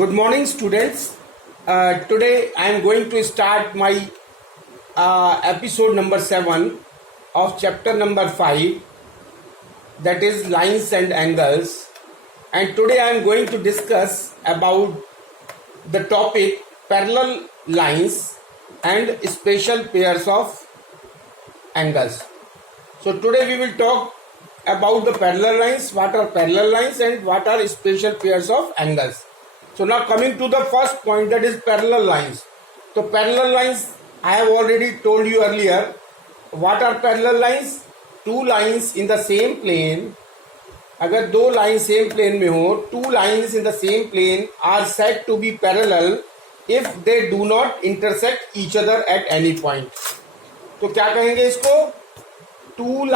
Good morning, students. Today I am going to start my episode number 7 of chapter number 5, that is lines and angles. And today I am going to discuss about the topic parallel lines and special pairs of angles. So today we will talk about the parallel lines, what are parallel lines and what are special pairs of angles. So now coming to the first point, that is parallel lines. So parallel lines, I have already told you earlier. What are parallel lines? Two lines in the same plane. अगर दो line same plane में हो, two lines in the same plane are said to be parallel if they do not intersect each other at any point. तो क्या कहेंगे इसको? Two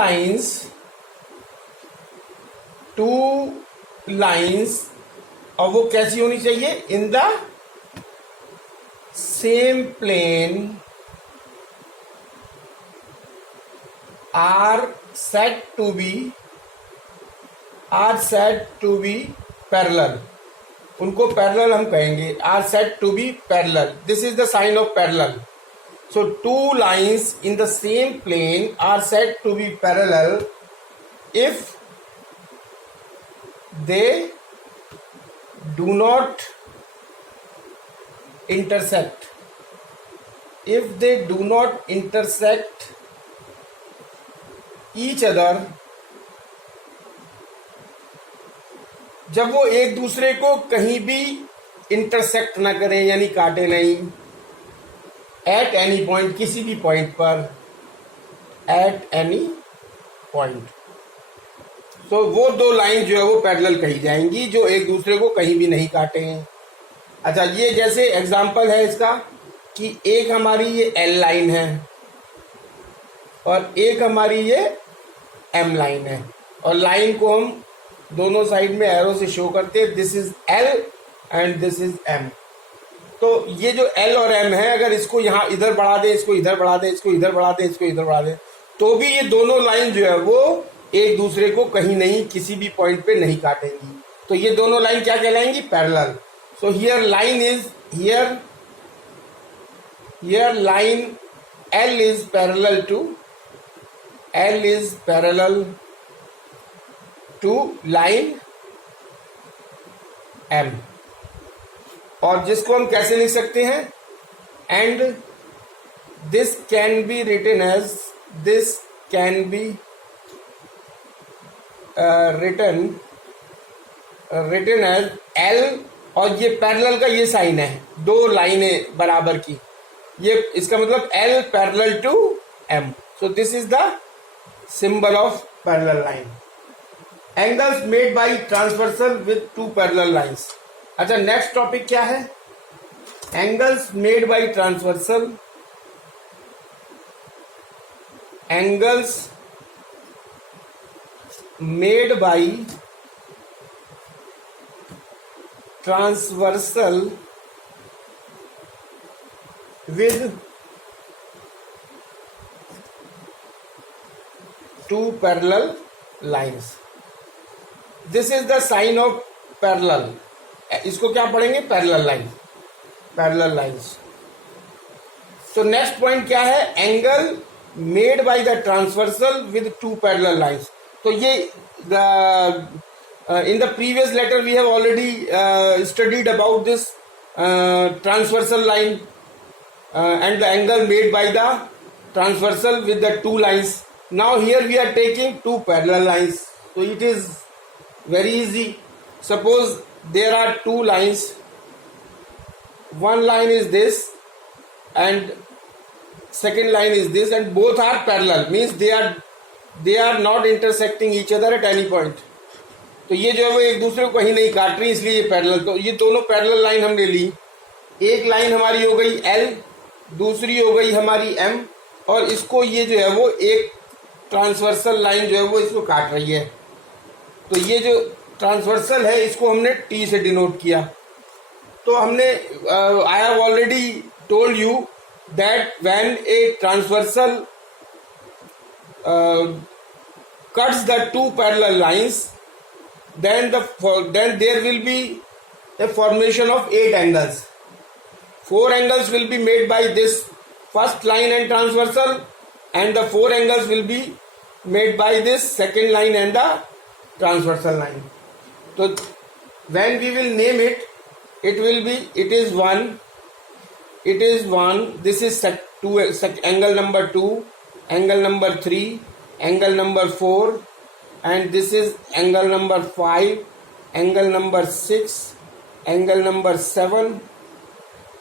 lines और वो कैसी होनी चाहिए? In the same plane are said to be parallel. उनको पैरेलल हम कहेंगे. Are said to be parallel. This is the sign of parallel. So two lines in the same plane are said to be parallel if they do not intersect. If they do not intersect each other, जब वो एक दूसरे को कहीं भी intersect ना करें, यानी काटे नहीं, एट एनी पॉइंट, किसी भी पॉइंट पर, एट एनी पॉइंट, तो वो दो लाइन जो है वो पैरेलल कही जाएंगी, जो एक दूसरे को कहीं भी नहीं काटेंगे. अच्छा, ये जैसे एग्जांपल है इसका कि एक हमारी ये एल लाइन है और एक हमारी ये एम लाइन है, और लाइन को हम दोनों साइड में एरो से शो करते हैं. This is L and this is M. तो ये जो एल और एम है, अगर इसको यहाँ इधर बढ़ा दे, इसको इधर बढ़ा दे, इसको इधर बढ़ा दे, इसको इधर बढ़ा दे, तो भी ये दोनों लाइन जो है वो एक दूसरे को कहीं नहीं, किसी भी पॉइंट पे नहीं काटेंगी. तो ये दोनों लाइन क्या कहलाएंगी? Parallel. So here line is here line L is parallel to line M, और जिसको हम कैसे लिख सकते हैं? And this can be written as L, और ये पैरेलल का ये साइन है, दो लाइनें बराबर की, ये इसका मतलब L parallel to M. So this is the symbol of parallel line. Angles made by transversal with two parallel lines. अच्छा, नेक्स्ट टॉपिक क्या है? Angles made by transversal. Angles made by transversal with two parallel lines. This is the sign of parallel. इसको क्या पढ़ेंगे? parallel lines. So next point क्या है? angle made by the transversal with two parallel lines. तो ये in the previous letter we have already studied about this transversal line and the angle made by the transversal with the two lines. Now here we are taking two parallel lines, so it is very easy. Suppose there are two lines, one line is this and second line is this, and both are parallel, means they are not intersecting each other at any point. तो ये जो है वो एक दूसरे को कहीं नहीं काट रही, इसलिए ये पैरेलल. तो ये दोनों पैरेलल लाइन हमने ली. एक लाइन हमारी हो गई एल, दूसरी हो गई हमारी एम, और इसको ये जो है वो एक ट्रांसवर्सल लाइन जो है वो इसको काट रही है. तो ये जो ट्रांसवर्सल है इसको हमने टी से डिनोट किया. तो हमने I have already told you that when a transversal cuts the two parallel lines, then there will be a formation of 8 angles. 4 angles will be made by this first line and transversal, and the 4 angles will be made by this second line and the transversal line. So when we will name it, it is 1, this is angle number 2, angle number 3, angle number 4, and this is angle number 5, angle number 6, angle number 7,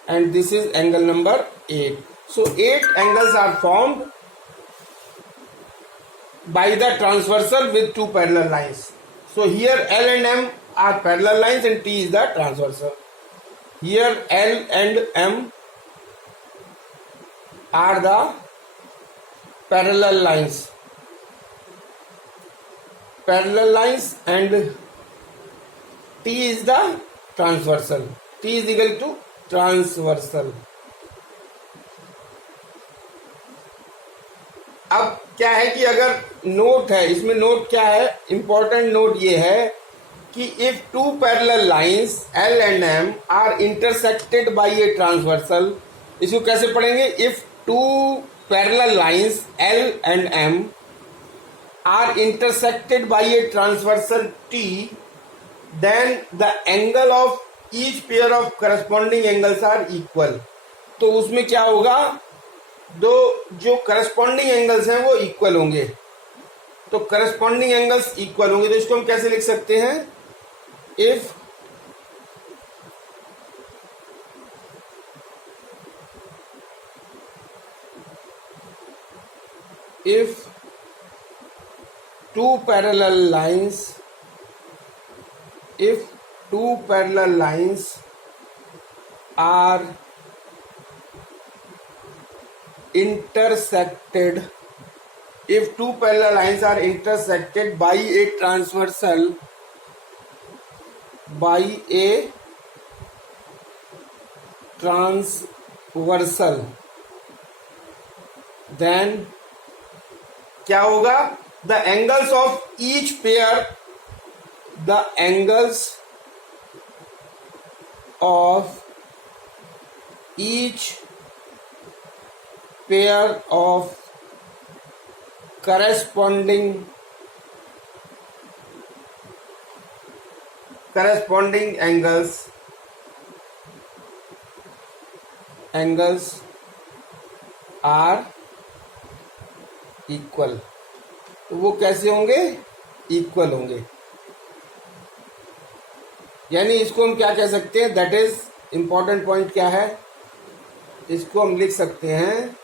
and this is angle number 8. So 8 angles are formed by the transversal with 2 parallel lines. So here L and M are parallel lines and T is the transversal. Here L and M are the parallel lines. And T is the transversal. T is equal to transversal. अब क्या है कि अगर note है, इसमें note क्या है, important note ये है कि if 2 parallel lines L and M are intersected by a transversal, इसको कैसे पढ़ेंगे, if 2 parallel lines L and M are intersected by a transversal T, then the angle of each pair of corresponding angles are equal. तो उसमें क्या होगा, दो जो corresponding angles हैं वो इक्वल होंगे. तो करस्पॉन्डिंग एंगल्स इक्वल होंगे तो इसको हम कैसे लिख सकते हैं, if two parallel lines are intersected by a transversal then क्या होगा, the angles of each pair of corresponding angles are equal. तो वो कैसे होंगे, इक्वल होंगे. यानी इसको हम क्या कह सकते हैं, दैट इज इंपॉर्टेंट पॉइंट क्या है, इसको हम लिख सकते हैं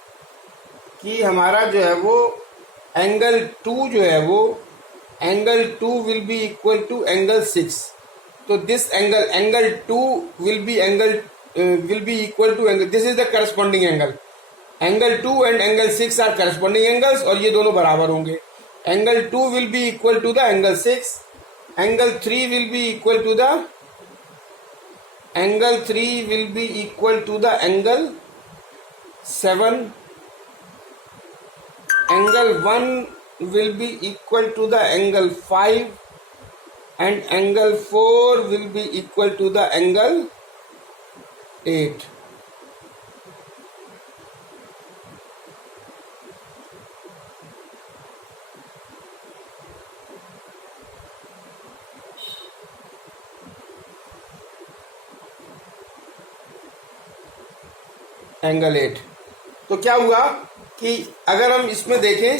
कि हमारा जो है वो एंगल 2 जो है वो angle 2 will be equal to angle 6. तो this angle 2 will be equal to angle, this is the corresponding angle. Angle 2 and angle 6 are corresponding angles और ये दोनों बराबर होंगे. Angle 2 will be equal to the angle 6, angle 3 will be equal to the angle 7, angle 1 will be equal to the angle 5 and angle 4 will be equal to the angle 8. Angle 8. तो क्या हुआ कि अगर हम इसमें देखें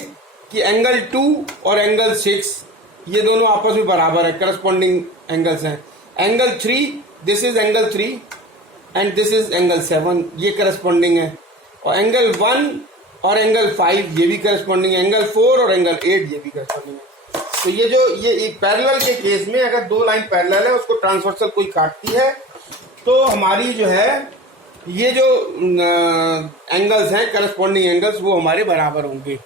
कि एंगल 2 और एंगल 6 ये दोनों आपस में बराबर है, करस्पॉन्डिंग एंगल्स हैं. Angle 3, this is angle 3 and this is angle 7, ये करस्पॉन्डिंग है. और एंगल 1 और एंगल 5 ये भी करस्पॉन्डिंग है. एंगल 4 और एंगल 8 ये भी करस्पॉन्डिंग है. तो ये पैरेलल के केस में अगर 2 लाइन पैरेलल है, उसको ट्रांसवर्सल कोई काटती है, तो हमारी जो है ये जो एंगल्स हैं करस्पॉन्डिंग एंगल्स वो हमारे बराबर होंगे.